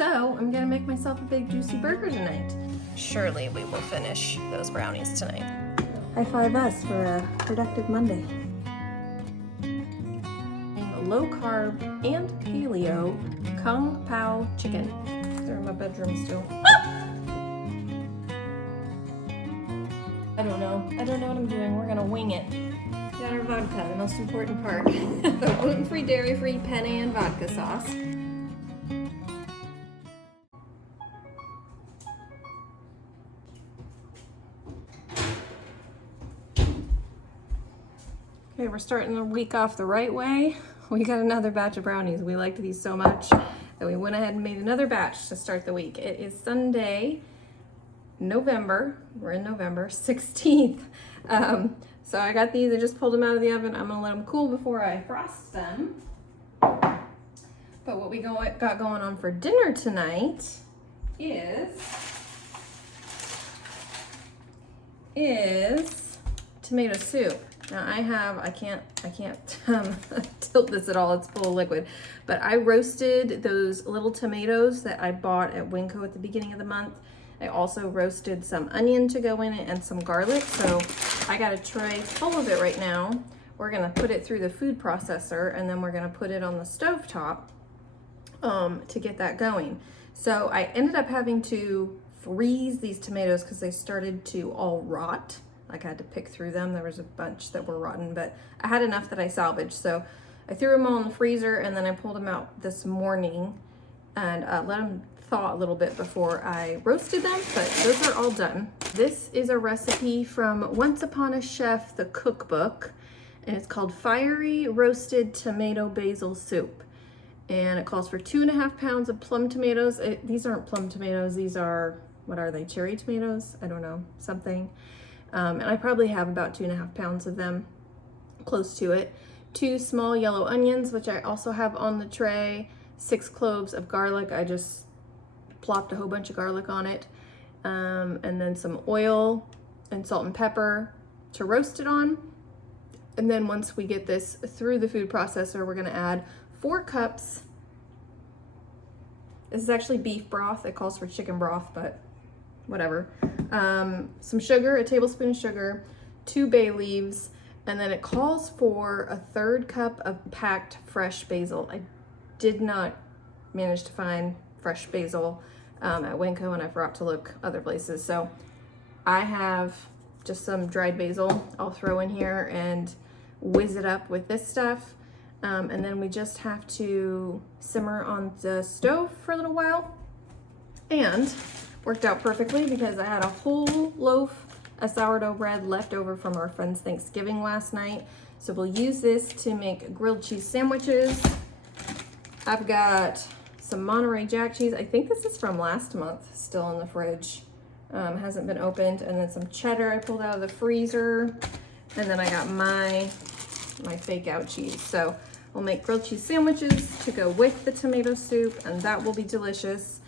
So I'm gonna make myself a big juicy burger tonight. Surely we will finish those brownies tonight. High five us for a productive Monday. Low carb and paleo kung pao chicken. They're in my bedroom still. I don't know what I'm doing. We're gonna wing it. Got our vodka, the most important part. The gluten-free, dairy-free penne and vodka sauce. Okay, we're starting the week off the right way. We got another batch of brownies. We liked these so much that we went ahead and made another batch to start the week. It is Sunday, we're in November 16th. So I got these, I just pulled them out of the oven. I'm gonna let them cool before I frost them. But what we got going on for dinner tonight is tomato soup. Now I can't tilt this at all, it's full of liquid. But I roasted those little tomatoes that I bought at Winco at the beginning of the month. I also roasted some onion to go in it and some garlic. So I got a tray full of it right now. We're gonna put it through the food processor and then we're gonna put it on the stovetop to get that going. So I ended up having to freeze these tomatoes because they started to all rot. Like I had to pick through them. There was a bunch that were rotten, but I had enough that I salvaged. So I threw them all in the freezer and then I pulled them out this morning and let them thaw a little bit before I roasted them, but those are all done. This is a recipe from Once Upon a Chef, the cookbook, and it's called Fiery Roasted Tomato Basil Soup. And it calls for 2.5 pounds of plum tomatoes. These aren't plum tomatoes, these are, what are they, cherry tomatoes? I don't know, something. And I probably have about 2.5 pounds of them, close to it. 2 small yellow onions, which I also have on the tray. 6 cloves of garlic. I just plopped a whole bunch of garlic on it. And then some oil and salt and pepper to roast it on. And then once we get this through the food processor, we're gonna add 4 cups. This is actually beef broth. It calls for chicken broth, but whatever. Some sugar, a tablespoon of sugar, 2 bay leaves, and then it calls for a 1/3 cup of packed fresh basil. I did not manage to find fresh basil at Winco, and I forgot to look other places. So I have just some dried basil I'll throw in here and whiz it up with this stuff. And then we just have to simmer on the stove for a little while. And worked out perfectly because I had a whole loaf of sourdough bread left over from our friend's Thanksgiving last night. So we'll use this to make grilled cheese sandwiches. I've got some Monterey Jack cheese. I think this is from last month, still in the fridge. Hasn't been opened. And then some cheddar I pulled out of the freezer. And then I got my fake out cheese. So we'll make grilled cheese sandwiches to go with the tomato soup, and that will be delicious.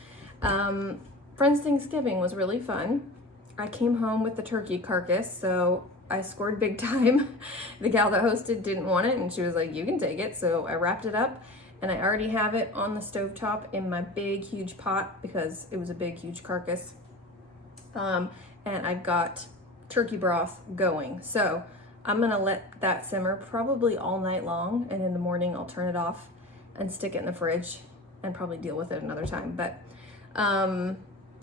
Friend's Thanksgiving was really fun. I came home with the turkey carcass, so I scored big time. The gal that hosted didn't want it, and she was like, you can take it. So I wrapped it up, and I already have it on the stovetop in my big, huge pot because it was a big, huge carcass. And I got turkey broth going. So I'm gonna let that simmer probably all night long, and in the morning I'll turn it off and stick it in the fridge and probably deal with it another time. But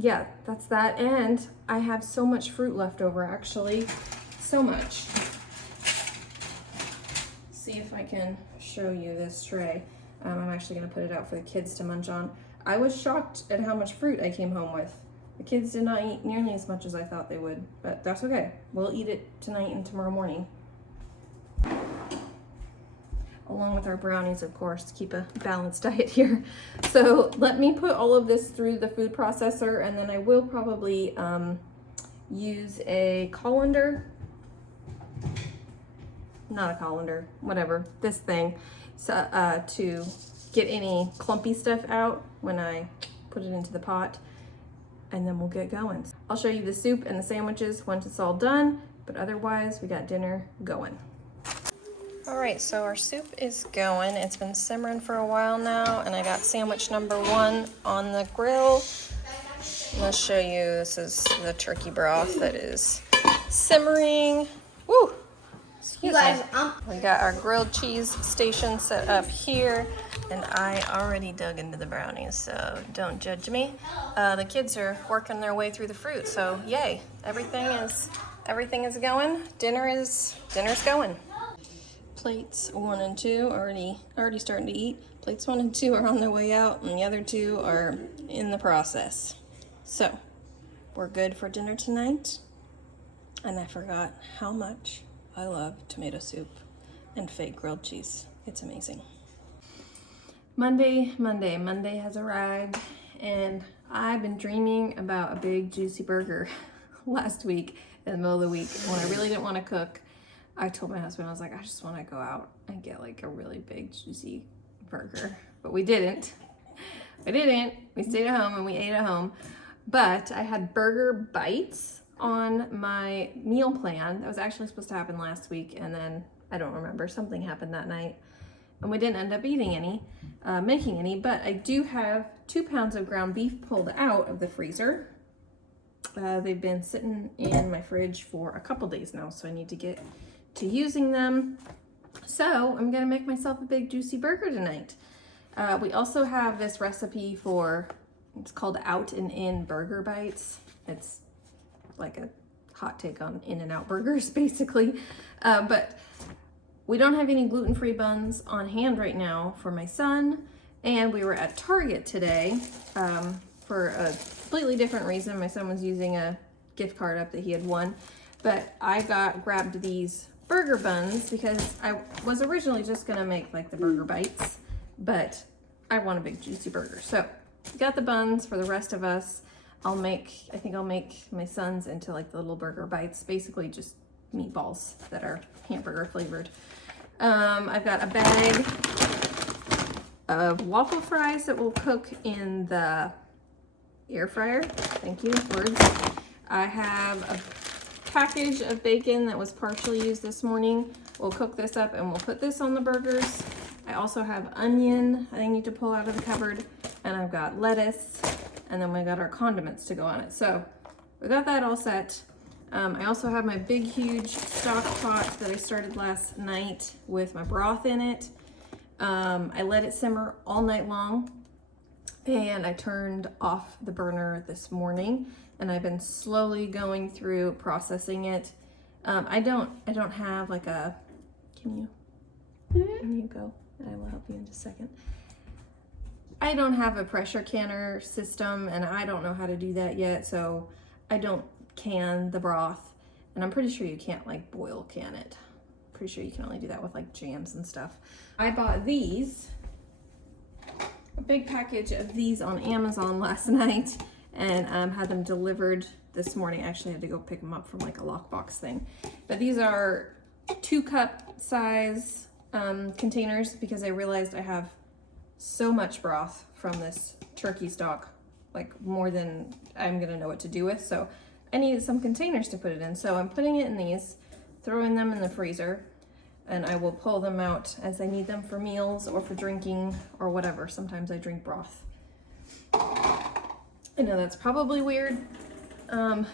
yeah, that's that. And I have so much fruit left over, actually, so much. See if I can show you this tray. I'm actually gonna put it out for the kids to munch on. I was shocked at how much fruit I came home with. The kids did not eat nearly as much as I thought they would, but that's okay. We'll eat it tonight and tomorrow morning. Along with our brownies, of course, to keep a balanced diet here. So let me put all of this through the food processor, and then I will probably use a colander. Not a colander, whatever, this thing, so, to get any clumpy stuff out when I put it into the pot, and then we'll get going. I'll show you the soup and the sandwiches once it's all done, but otherwise we got dinner going. All right, so our soup is going. It's been simmering for a while now, and I got sandwich number 1 on the grill. I'm gonna show you, this is the turkey broth that is simmering. Woo! Excuse me. We got our grilled cheese station set up here, and I already dug into the brownies, so don't judge me. The kids are working their way through the fruit, so yay! Everything is going. Dinner's going. Plates 1 and 2 already starting to eat. Plates 1 and 2 are on their way out, and the other 2 are in the process. So we're good for dinner tonight. And I forgot how much I love tomato soup and fake grilled cheese. It's amazing. Monday has arrived, and I've been dreaming about a big juicy burger. Last week in the middle of the week when I really didn't want to cook, I told my husband, I was like, I just want to go out and get like a really big juicy burger. But we didn't. We stayed at home and we ate at home. But I had burger bites on my meal plan. That was actually supposed to happen last week, and then I don't remember, something happened that night and we didn't end up eating any, making any. But I do have 2 pounds of ground beef pulled out of the freezer. They've been sitting in my fridge for a couple days now, so I need to get to using them. So I'm gonna make myself a big juicy burger tonight. We also have this recipe for, it's called Out and In Burger Bites. It's like a hot take on In-N-Out burgers, basically. But we don't have any gluten-free buns on hand right now for my son, and we were at Target today for a completely different reason. My son was using a gift card up that he had won, but I grabbed these burger buns because I was originally just gonna make like the burger bites, but I want a big juicy burger. So got the buns for the rest of us. I think I'll make my son's into like the little burger bites, basically just meatballs that are hamburger flavored. I've got a bag of waffle fries that will cook in the air fryer. Thank you, words. I have a package of bacon that was partially used this morning. We'll cook this up and we'll put this on the burgers. I also have onion I need to pull out of the cupboard, and I've got lettuce, and then we got our condiments to go on it. So we got that all set. I also have my big, huge stock pot that I started last night with my broth in it. I let it simmer all night long, and I turned off the burner this morning, and I've been slowly going through processing it. I don't have like a, can you go? I will help you in just a second. I don't have a pressure canner system, and I don't know how to do that yet, so I don't can the broth, and I'm pretty sure you can't like boil can it. Pretty sure you can only do that with like jams and stuff. I bought these, a big package of these on Amazon last night, and had them delivered this morning. Actually, I had to go pick them up from like a lockbox thing. But these are 2-cup size containers, because I realized I have so much broth from this turkey stock, like more than I'm gonna know what to do with. So I needed some containers to put it in. So I'm putting it in these, throwing them in the freezer, and I will pull them out as I need them for meals or for drinking or whatever. Sometimes I drink broth. I know that's probably weird, but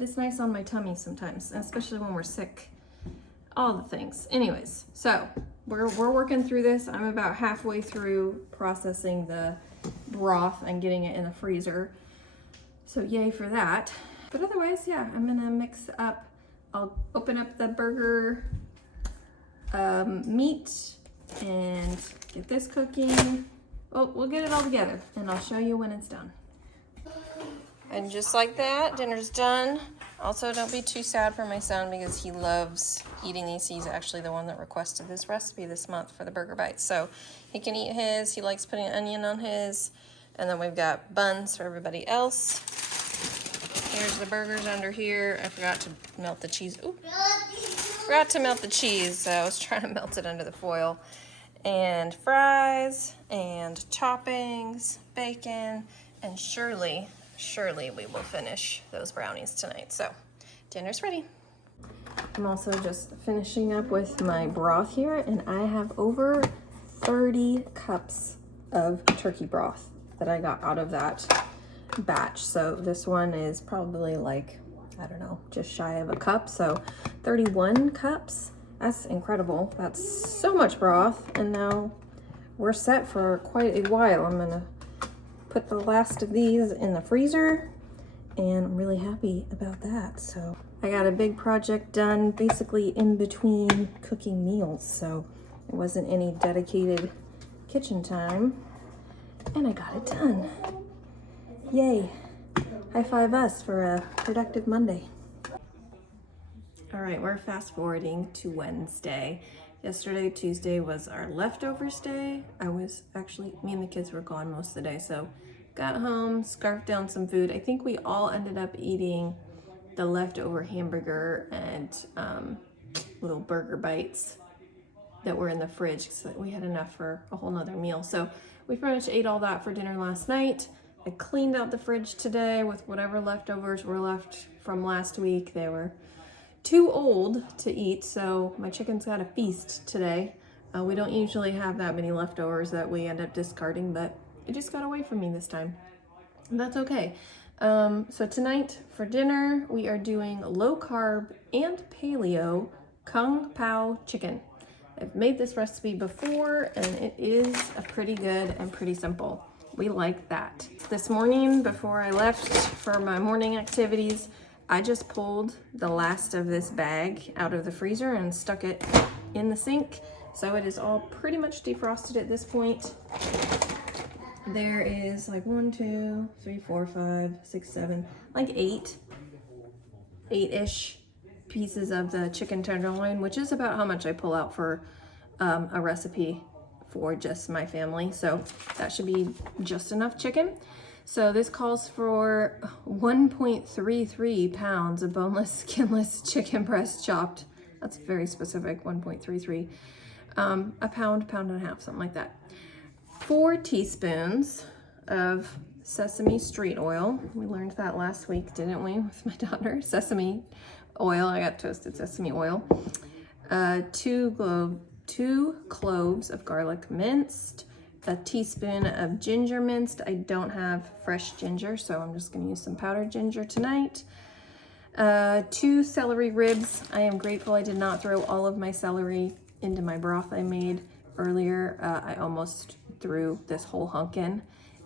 it's nice on my tummy sometimes, especially when we're sick. All the things. Anyways, so we're working through this. I'm about halfway through processing the broth and getting it in the freezer. So yay for that. But otherwise, yeah, I'm gonna mix up. I'll open up the burger meat and get this cooking. Well, we'll get it all together and I'll show you when it's done. And just like that, dinner's done. Also, don't be too sad for my son because he loves eating these. He's actually the one that requested this recipe this month for the burger bites. So he can eat his. He likes putting onion on his. And then we've got buns for everybody else. Here's the burgers under here. I forgot to melt the cheese. Ooh. Forgot to melt the cheese, so I was trying to melt it under the foil. And fries and toppings, bacon, and surely we will finish those brownies tonight. So dinner's ready. I'm also just finishing up with my broth here, and I have over 30 cups of turkey broth that I got out of that batch. So this one is probably like, I don't know, just shy of a cup. So 31 cups. That's incredible. That's so much broth. And now we're set for quite a while. I'm gonna put the last of these in the freezer, and I'm really happy about that. So I got a big project done basically in between cooking meals. So it wasn't any dedicated kitchen time, and I got it done. Yay. High five us for a productive Monday. All right, we're fast forwarding to Wednesday. Yesterday, Tuesday, was our leftovers day. Me and the kids were gone most of the day, so got home, scarfed down some food. I think we all ended up eating the leftover hamburger and little burger bites that were in the fridge, because we had enough for a whole nother meal. So we pretty much ate all that for dinner last night. I cleaned out the fridge today with whatever leftovers were left from last week. They were too old to eat, so my chicken's got a feast today. We don't usually have that many leftovers that we end up discarding, but it just got away from me this time. And that's okay. So tonight for dinner, we are doing low carb and paleo kung pao chicken. I've made this recipe before, and it is a pretty good and pretty simple. We like that. This morning, before I left for my morning activities, I just pulled the last of this bag out of the freezer and stuck it in the sink. So it is all pretty much defrosted at this point. There is like 1, 2, 3, 4, 5, 6, 7, like eight-ish pieces of the chicken tenderloin, which is about how much I pull out for a recipe for just my family. So that should be just enough chicken. So this calls for 1.33 pounds of boneless, skinless chicken breast chopped. That's very specific, 1.33. A pound and a half, something like that. 4 teaspoons of sesame street oil. We learned that last week, didn't we, with my daughter? Sesame oil. I got toasted sesame oil. 2 cloves of garlic minced. A teaspoon of ginger minced. I don't have fresh ginger, so I'm just going to use some powdered ginger tonight. 2 celery ribs. I am grateful I did not throw all of my celery into my broth I made earlier. I almost threw this whole hunk in,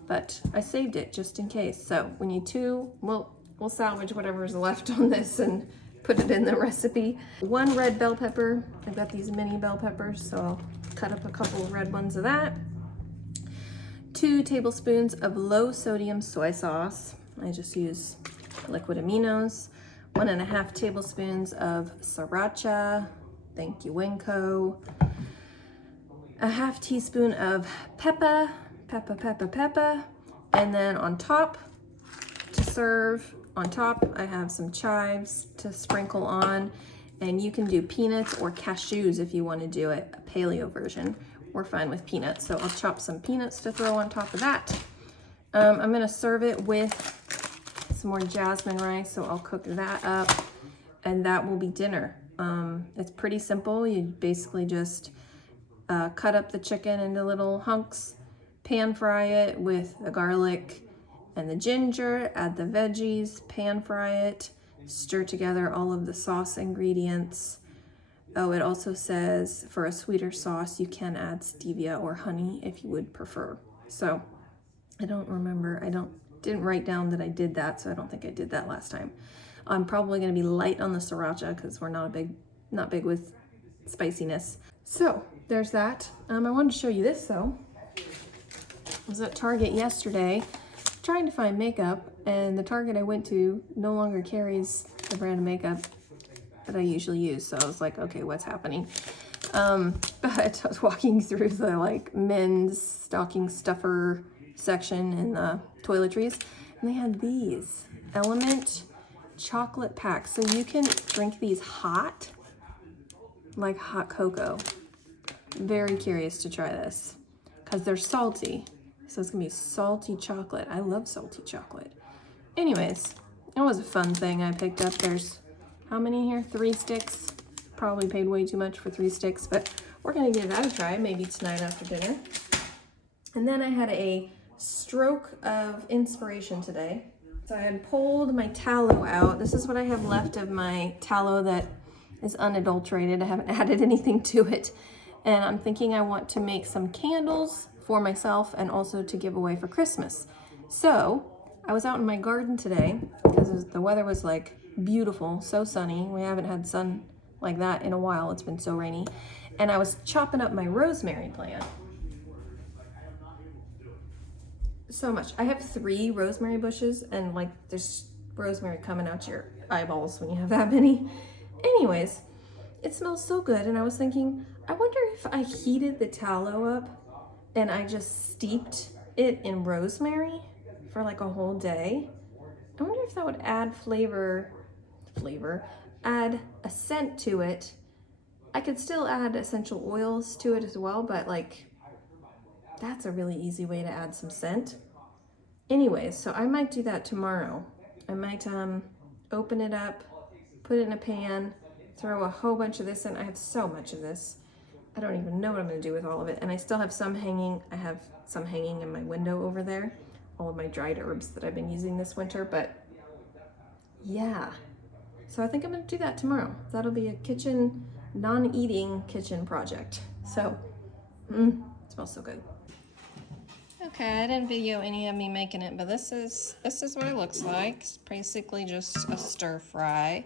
but I saved it just in case. So we need 2. We'll salvage whatever's left on this and put it in the recipe. 1 red bell pepper. I've got these mini bell peppers, so I'll cut up a couple red ones of that. 2 tablespoons of low sodium soy sauce. I just use liquid aminos. 1.5 tablespoons of sriracha. Thank you, Winco. 1/2 teaspoon of pepper. And then on top, to serve, on top, I have some chives to sprinkle on. And you can do peanuts or cashews if you want to do it, a paleo version. We're fine with peanuts, so I'll chop some peanuts to throw on top of that. I'm gonna serve it with some more jasmine rice, so I'll cook that up, and that will be dinner. It's pretty simple. You basically just cut up the chicken into little hunks, pan fry it with the garlic and the ginger, add the veggies, pan fry it, stir together all of the sauce ingredients. Oh, it also says for a sweeter sauce, you can add stevia or honey if you would prefer. So I don't remember, didn't write down that I did that, so I don't think I did that last time. I'm probably gonna be light on the sriracha because we're not big with spiciness. So there's that. I wanted to show you this though. I was at Target yesterday trying to find makeup, and the Target I went to no longer carries the brand of makeup that I usually use. So I was like, okay, what's happening? But I was walking through the like men's stocking stuffer section in the toiletries, and they had these Element chocolate packs. So you can drink these hot, like hot cocoa. Very curious to try this because they're salty. So it's gonna be salty chocolate. I love salty chocolate. Anyways, it was a fun thing I picked up. There's how many here? 3 sticks. Probably paid way too much for 3 sticks, but we're gonna give that a try, maybe tonight after dinner. And then I had a stroke of inspiration today. So I had pulled my tallow out. This is what I have left of my tallow that is unadulterated. I haven't added anything to it. And I'm thinking I want to make some candles for myself and also to give away for Christmas. So I was out in my garden today because the weather was like beautiful, so sunny. We haven't had sun like that in a while. It's been so rainy. And I was chopping up my rosemary plant. So much. I have 3 rosemary bushes, and like there's rosemary coming out your eyeballs when you have that many. Anyways, it smells so good, and I was thinking, I wonder if I heated the tallow up and I just steeped it in rosemary for like a whole day. I wonder if that would add add a scent to it. I could still add essential oils to it as well, but like that's a really easy way to add some scent. Anyways, so I might do that tomorrow. I might open it up, put it in a pan, throw a whole bunch of this in. I have so much of this. I don't even know what I'm gonna do with all of it. And I still have some hanging. I have some hanging in my window over there. All of my dried herbs that I've been using this winter, but yeah. So I think I'm gonna do that tomorrow. That'll be a kitchen, non-eating kitchen project. So, it smells so good. Okay, I didn't video any of me making it, but this is what it looks like. It's basically just a stir fry.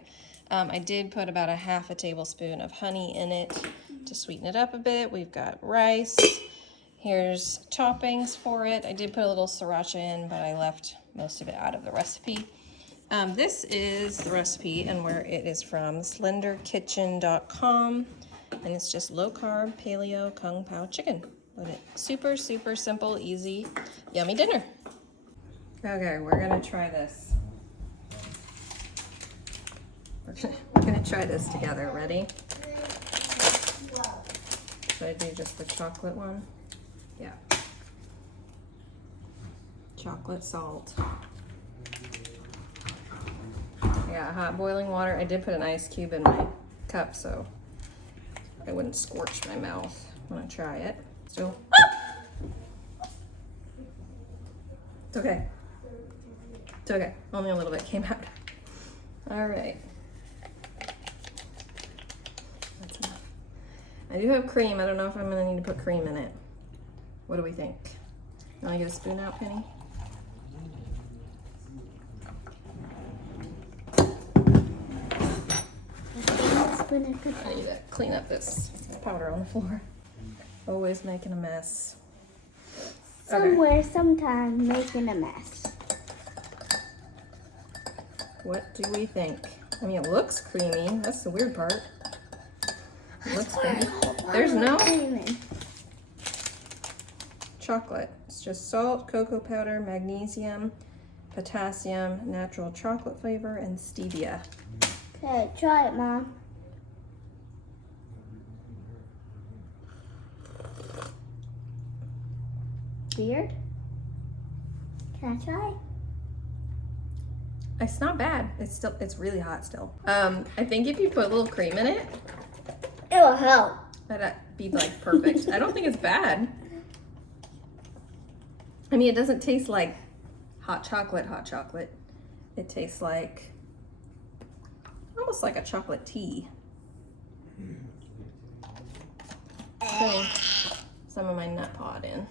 I did put about a half a tablespoon of honey in it to sweeten it up a bit. We've got rice. Here's toppings for it. I did put a little sriracha in, but I left most of it out of the recipe. This is the recipe and where it is from, slenderkitchen.com, and it's just low carb paleo kung pao chicken. Super, super simple, easy, yummy dinner. Okay, we're gonna try this. We're gonna try this together. Ready? Should I do just the chocolate one? Yeah. Chocolate salt. Yeah, hot boiling water. I did put an ice cube in my cup so I wouldn't scorch my mouth when I try it. Still. It's okay. It's okay. Only a little bit came out. All right. That's enough. I do have cream. I don't know if I'm gonna need to put cream in it. What do we think? Want to get a spoon out, Penny? I need to clean up this powder on the floor. Always making a mess. Somewhere, sometime, making a mess. What do we think? I mean, it looks creamy. That's the weird part. It looks creamy. There's no chocolate. It's just salt, cocoa powder, magnesium, potassium, natural chocolate flavor, and stevia. Okay, try it, Mom. Weird. Can I try? It's not bad. It's really hot still. I think if you put a little cream in it, It'll help. that'd be like perfect. I don't think it's bad. I mean, it doesn't taste like hot chocolate. It tastes like almost like a chocolate tea. Putting some of my nut pod in.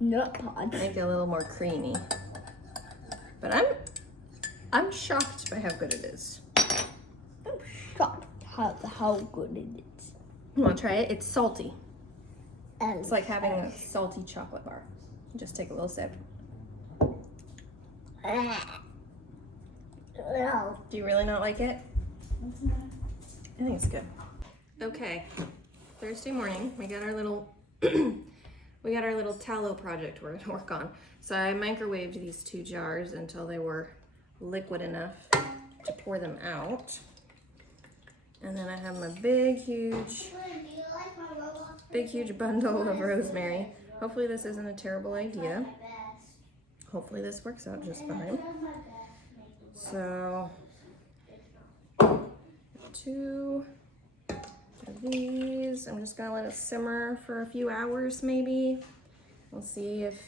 Nut pod. Make it a little more creamy. But I'm shocked by how good it is. I'm shocked how good it is. You want to try it? It's salty. And It's like having a salty chocolate bar. Just take a little sip. No. Do you really not like it? I think it's good. Okay, Thursday morning, we got our little tallow project we're gonna work on. So I microwaved these 2 jars until they were liquid enough to pour them out. And then I have my big huge bundle of rosemary. Hopefully this isn't a terrible idea. Hopefully this works out just fine. So 2 these. I'm just gonna let it simmer for a few hours maybe. We'll see if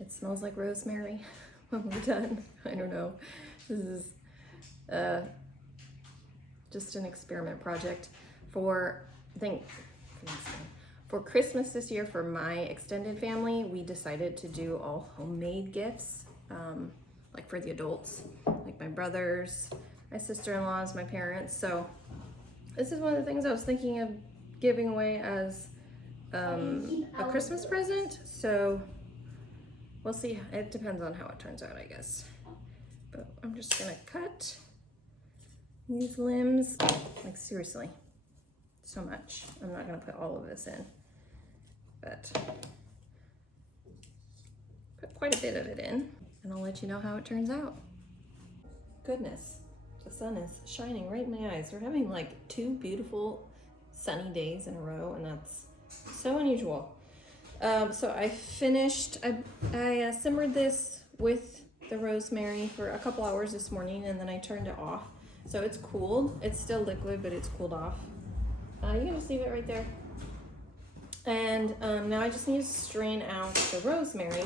it smells like rosemary when we're done. I don't know. This is just an experiment project for, for Christmas this year for my extended family. We decided to do all homemade gifts, like for the adults, like my brothers, my sister-in-laws, my parents. So this is one of the things I was thinking of giving away as a Christmas present. So we'll see. It depends on how it turns out, I guess. But I'm just gonna cut these limbs, like seriously, so much. I'm not gonna put all of this in, but put quite a bit of it in, and I'll let you know how it turns out. Goodness, the sun is shining right in my eyes. We're having like 2 beautiful sunny days in a row, and that's so unusual. So I finished, I simmered this with the rosemary for a couple hours this morning, and then I turned it off. So it's cooled. It's still liquid, but it's cooled off. You can just leave it right there. And now I just need to strain out the rosemary.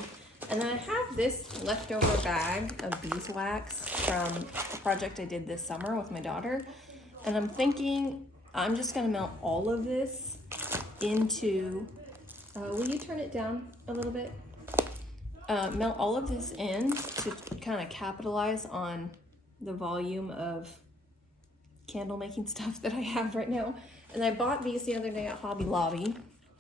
And then I have this leftover bag of beeswax from a project I did this summer with my daughter. And I'm thinking I'm just gonna melt all of this into, will you turn it down a little bit? Melt all of this in to kind of capitalize on the volume of candle making stuff that I have right now. And I bought these the other day at Hobby Lobby.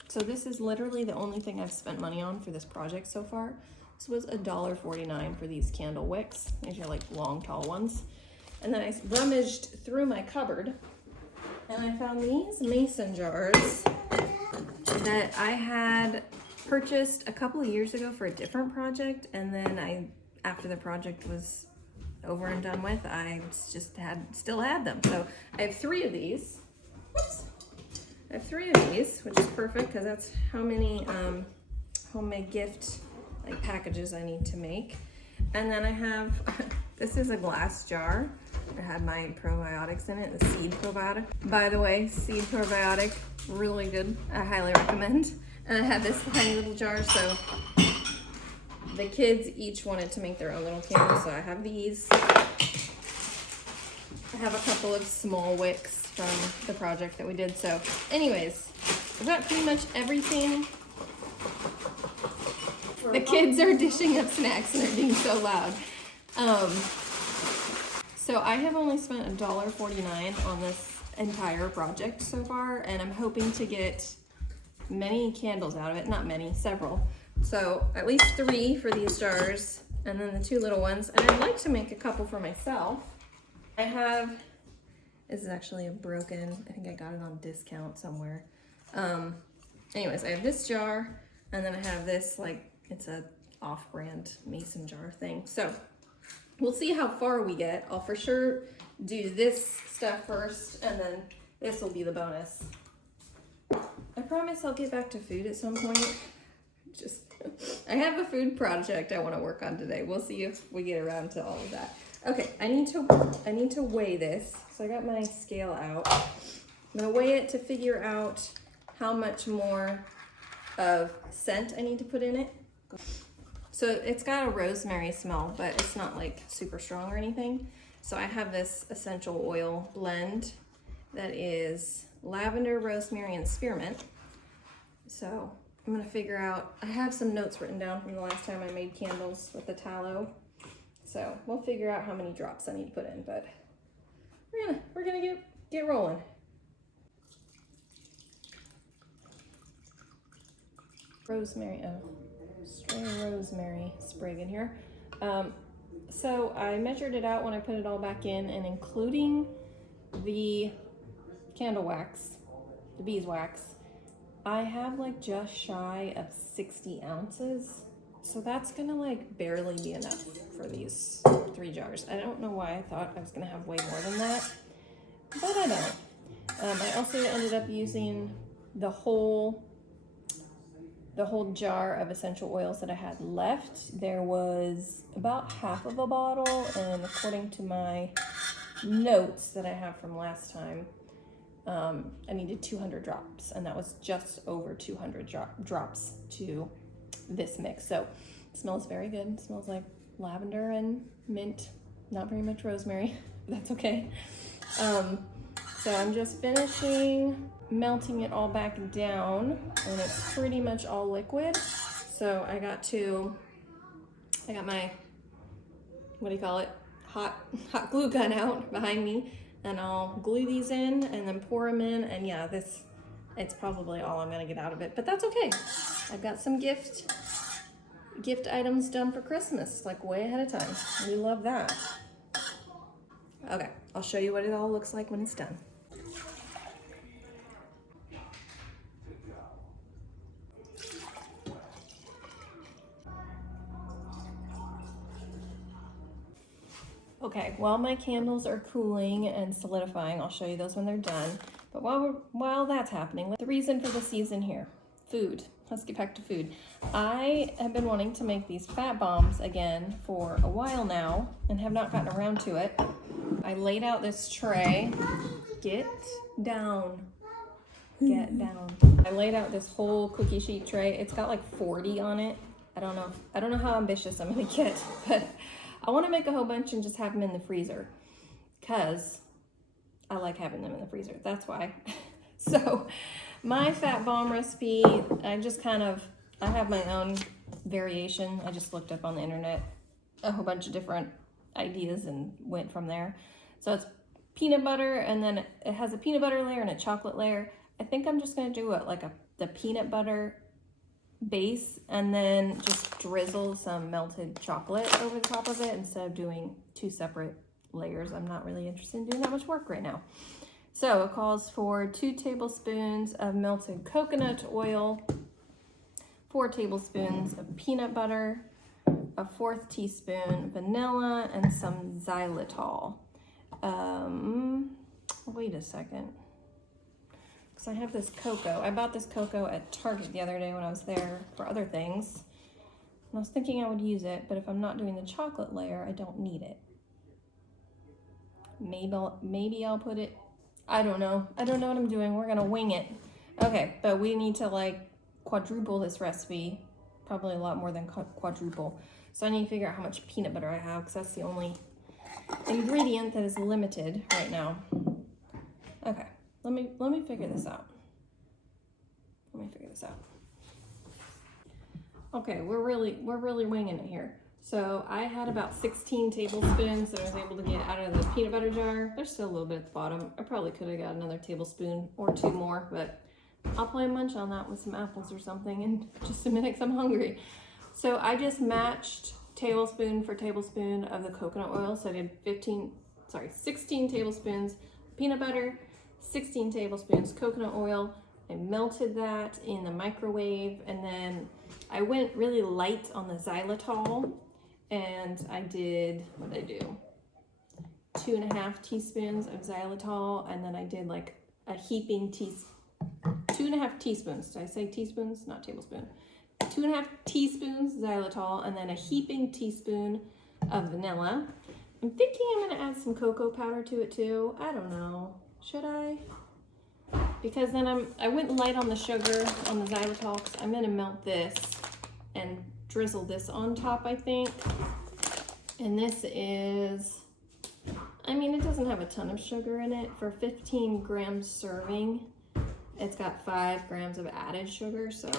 So this is literally the only thing I've spent money on for this project so far. This was $1.49 for these candle wicks. These are like long, tall ones. And then I rummaged through my cupboard and I found these mason jars that I had purchased a couple of years ago for a different project. And then after the project was over and done with, I just still had them. So I have 3 of these. Whoops. I have 3 of these, which is perfect because that's how many homemade gift like packages I need to make. And then I have, this is a glass jar. It had my probiotics in it, the seed probiotic. By the way, seed probiotic, really good. I highly recommend. And I have this tiny little jar, so the kids each wanted to make their own little candles, so I have these. I have a couple of small wicks from the project that we did. So anyways, I've got pretty much everything. The kids are dishing up snacks and they're being so loud. So I have only spent $1.49 on this entire project so far, and I'm hoping to get many candles out of it. Not many, several. So at least 3 for these jars, and then the 2 little ones. And I'd like to make a couple for myself. I have, this is actually a broken, I think I got it on discount somewhere. Anyways, I have this jar, and then I have this, like, it's a off-brand mason jar thing. So we'll see how far we get. I'll for sure do this stuff first, and then this will be the bonus. I promise I'll get back to food at some point. I have a food project I want to work on today. We'll see if we get around to all of that. Okay, I need to weigh this. So I got my scale out. I'm gonna weigh it to figure out how much more of scent I need to put in it. So it's got a rosemary smell, but it's not like super strong or anything. So I have this essential oil blend that is lavender, rosemary, and spearmint. So I'm gonna figure out, I have some notes written down from the last time I made candles with the tallow. So we'll figure out how many drops I need to put in, but we're gonna get rolling. Rosemary, stray rosemary sprig in here. So I measured it out when I put it all back in, and including the candle wax, the beeswax, I have like just shy of 60 ounces. So that's gonna like barely be enough for these 3 jars. I don't know why I thought I was gonna have way more than that, but I don't. I also ended up using the whole jar of essential oils that I had left. There was about half of a bottle, and according to my notes that I have from last time, I needed 200 drops, and that was just over 200 drops to this mix. So it smells very good. It smells like lavender and mint, not very much rosemary. That's okay. So I'm just finishing melting it all back down, and it's pretty much all liquid. So I got my, what do you call it? Hot glue gun out behind me, and I'll glue these in and then pour them in. And yeah, it's probably all I'm gonna get out of it, but that's okay. I've got some gift items done for Christmas, like way ahead of time. We love that. Okay, I'll show you what it all looks like when it's done. Okay, while my candles are cooling and solidifying, I'll show you those when they're done. But while that's happening, the reason for the season here, food. Let's get back to food. I have been wanting to make these fat bombs again for a while now and have not gotten around to it. I laid out this tray. Get down. Get down. I laid out this whole cookie sheet tray. It's got like 40 on it. I don't know how ambitious I'm gonna get, but I want to make a whole bunch and just have them in the freezer because I like having them in the freezer. That's why. So my fat bomb recipe, I have my own variation. I just looked up on the internet a whole bunch of different ideas and went from there. So it's peanut butter, and then it has a peanut butter layer and a chocolate layer. I think I'm just going to do the peanut butter base and then just drizzle some melted chocolate over the top of it instead of doing two separate layers. I'm not really interested in doing that much work right now. So it calls for 2 tablespoons of melted coconut oil, 4 tablespoons of peanut butter, a 1/4 teaspoon vanilla, and some xylitol. Wait a second. I have this cocoa. I bought this cocoa at Target the other day when I was there for other things. And I was thinking I would use it, but if I'm not doing the chocolate layer, I don't need it. Maybe I'll put it, I don't know. I don't know what I'm doing. We're gonna wing it. Okay, but we need to like quadruple this recipe. Probably a lot more than quadruple. So I need to figure out how much peanut butter I have because that's the only ingredient that is limited right now. Okay. Let me figure this out. Okay, we're really winging it here. So I had about 16 tablespoons that I was able to get out of the peanut butter jar. There's still a little bit at the bottom. I probably could have got another tablespoon or 2 more, but I'll play munch on that with some apples or something in just a minute because I'm hungry. So I just matched tablespoon for tablespoon of the coconut oil. So I did 16 tablespoons peanut butter, 16 tablespoons coconut oil. I melted that in the microwave, and then I went really light on the xylitol, and I did, what did I do? 2.5 teaspoons of xylitol, and then I did like a heaping 2.5 teaspoons. Did I say teaspoons? Not tablespoon. 2.5 teaspoons xylitol, and then a heaping teaspoon of vanilla. I'm thinking I'm gonna add some cocoa powder to it too. I don't know. Should I? Because then I went light on the sugar, on the xylitol, because I'm gonna melt this and drizzle this on top, I think. And this is, I mean, it doesn't have a ton of sugar in it. For 15 grams serving, it's got 5 grams of added sugar, so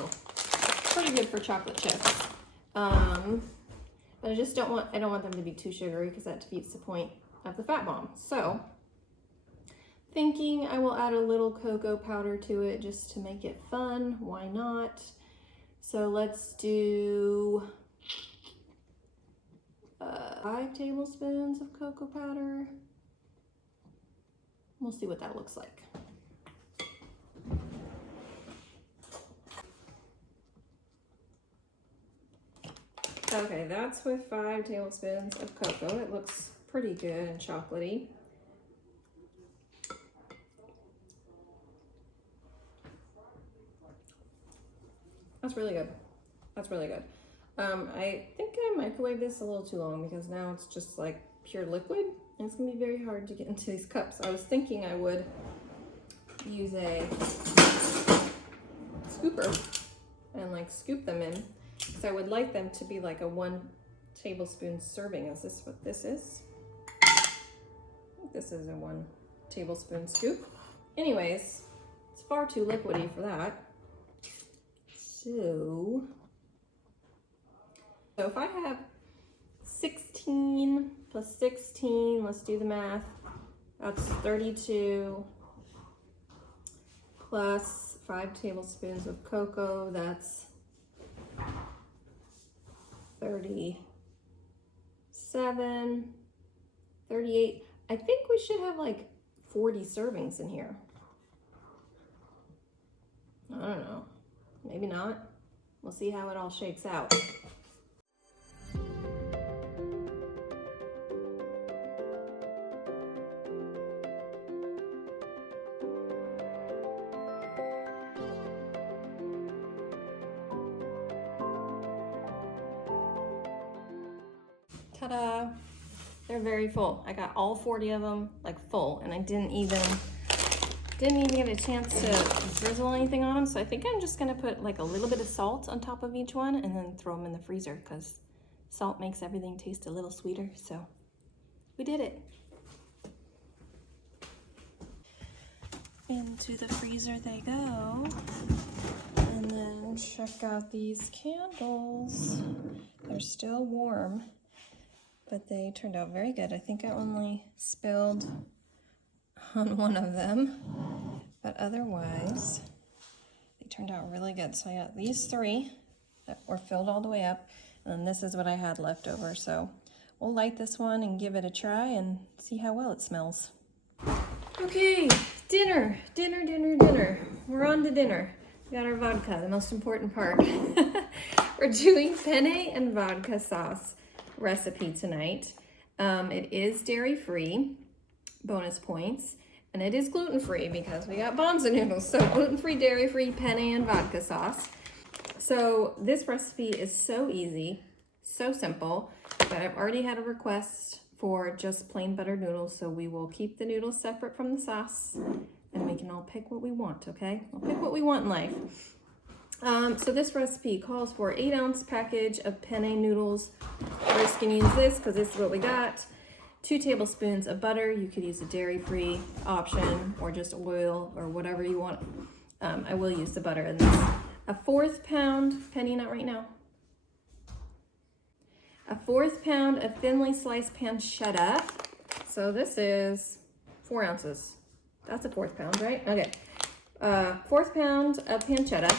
pretty good for chocolate chips. But I don't want them to be too sugary because that defeats the point of the fat bomb. So, thinking I will add a little cocoa powder to it just to make it fun. Why not? So let's do 5 tablespoons of cocoa powder. We'll see what that looks like. Okay, that's with 5 tablespoons of cocoa. It looks pretty good and chocolatey. That's really good. That's really good. I think I microwaved this a little too long because now it's just like pure liquid and it's gonna be very hard to get into these cups. I was thinking I would use a scooper and like scoop them in, because I would like them to be like a 1 tablespoon serving. Is this what this is? I think this is a 1 tablespoon scoop. Anyways, it's far too liquidy for that. So if I have 16 plus 16, let's do the math. That's 32 plus 5 tablespoons of cocoa. That's 37, 38. I think we should have like 40 servings in here. I don't know. Maybe not. We'll see how it all shakes out. Ta-da! They're very full. I got all 40 of them like full, and I didn't even get a chance to drizzle anything on them. So I think I'm just gonna put like a little bit of salt on top of each one and then throw them in the freezer, because salt makes everything taste a little sweeter. So we did it. Into the freezer they go. And then check out these candles. They're still warm, but they turned out very good. I think I only spilled on one of them, but otherwise they turned out really good. So I got these 3 that were filled all the way up, and then this is what I had left over. So we'll light this one and give it a try and see how well it smells. Okay, dinner. We're on to dinner. We got our vodka, the most important part. We're doing penne and vodka sauce recipe tonight. It is dairy-free, bonus points, and it is gluten-free because we got bonza noodles. So gluten-free, dairy-free, penne and vodka sauce. So this recipe is so easy, so simple, but I've already had a request for just plain buttered noodles, so we will keep the noodles separate from the sauce, and we can all pick what we want, okay? We'll pick what we want in life. So this recipe calls for 8-ounce package of penne noodles. We're just gonna use this because this is what we got. 2 tablespoons of butter. You could use a dairy-free option or just oil or whatever you want. I will use the butter in this. A 1/4 pound, Penny, not right now. A 1/4 pound of thinly sliced pancetta. So this is 4 ounces. That's a 1/4 pound, right? Okay. 1/4 pound of pancetta.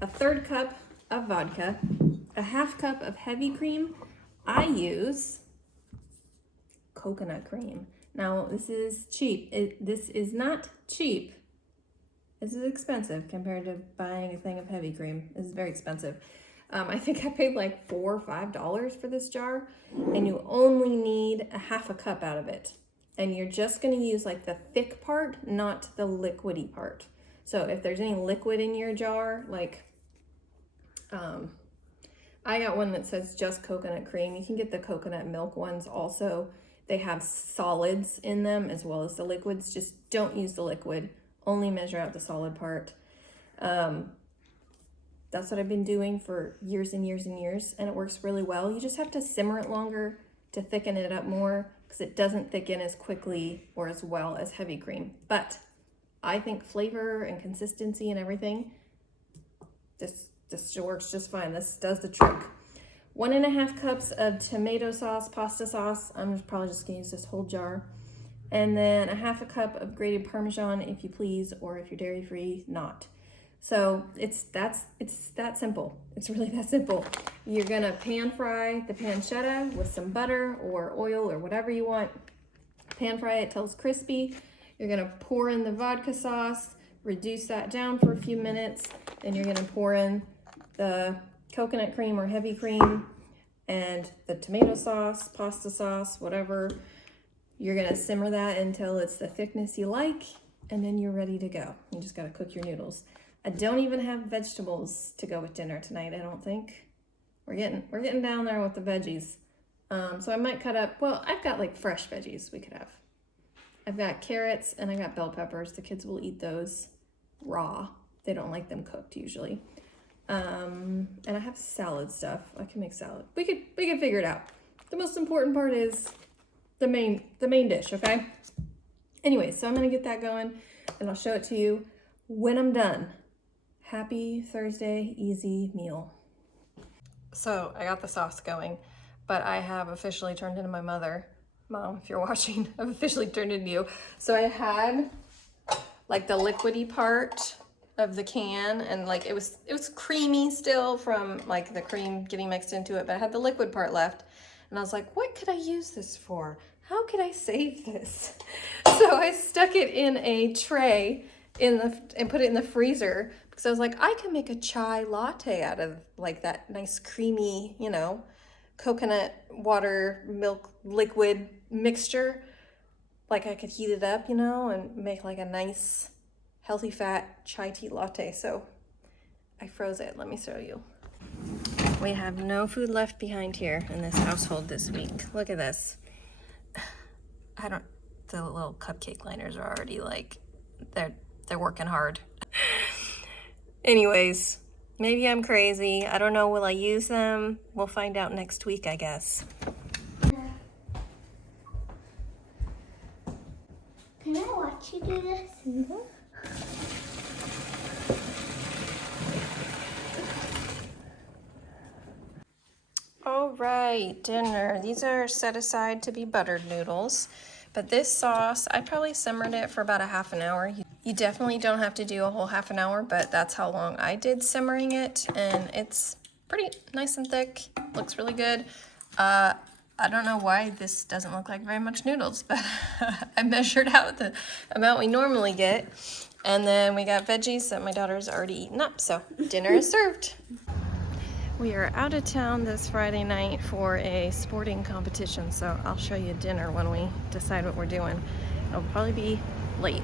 A 1/3 cup of vodka. A 1/2 cup of heavy cream. I use coconut cream. Now this is cheap. This is not cheap. This is expensive compared to buying a thing of heavy cream. This is very expensive. I think I paid like $4 or $5 for this jar, and you only need a 1/2 cup out of it. And you're just gonna use like the thick part, not the liquidy part. So if there's any liquid in your jar, like, I got one that says just coconut cream. You can get the coconut milk ones also. They have solids in them as well as the liquids. Just don't use the liquid. Only measure out the solid part. That's what I've been doing for years and years and years, and it works really well. You just have to simmer it longer to thicken it up more, because it doesn't thicken as quickly or as well as heavy cream. But I think flavor and consistency and everything, this works just fine. This does the trick. 1.5 cups of tomato sauce, pasta sauce. I'm probably just gonna use this whole jar. And then a 1/2 cup of grated Parmesan, if you please, or if you're dairy-free, not. So it's that simple. It's really that simple. You're gonna pan fry the pancetta with some butter or oil or whatever you want. Pan fry it till it's crispy. You're gonna pour in the vodka sauce, reduce that down for a few minutes. Then you're gonna pour in the coconut cream or heavy cream and the tomato sauce, pasta sauce, whatever. You're gonna simmer that until it's the thickness you like, and then you're ready to go. You just gotta cook your noodles. I don't even have vegetables to go with dinner tonight, I don't think. We're getting down there with the veggies. So I might cut up, well, I've got like fresh veggies we could have. I've got carrots and I got bell peppers. The kids will eat those raw. They don't like them cooked usually. And I have salad stuff. I can make salad. We could figure it out. The most important part is the main dish, okay? Anyway, so I'm gonna get that going and I'll show it to you when I'm done. Happy Thursday, easy meal. So I got the sauce going, but I have officially turned into my mother. Mom, if you're watching, I've officially turned into you. So I had like the liquidy part of the can, and like it was creamy still from like the cream getting mixed into it, but I had the liquid part left. And I was like, what could I use this for? How could I save this? So I stuck it in a tray and put it in the freezer because I was like, I can make a chai latte out of like that nice creamy, you know, coconut water milk liquid mixture. Like I could heat it up, you know, and make like a nice healthy fat chai tea latte. So I froze it. Let me show you. We have no food left behind here in this household this week. Look at this. The little cupcake liners are already like, they're working hard. Anyways, maybe I'm crazy. I don't know, will I use them? We'll find out next week, I guess. Can I watch you do this? Mm-hmm. All right, dinner. These are set aside to be buttered noodles, but this sauce, I probably simmered it for about a half an hour. You definitely don't have to do a whole half an hour, but that's how long I did simmering it, and it's pretty nice and thick. Looks really good. I don't know why this doesn't look like very much noodles, but I measured out the amount we normally get, and then we got veggies that my daughter's already eaten up, so dinner is served. We are out of town this Friday night for a sporting competition, so I'll show you dinner when we decide what we're doing. It'll probably be late.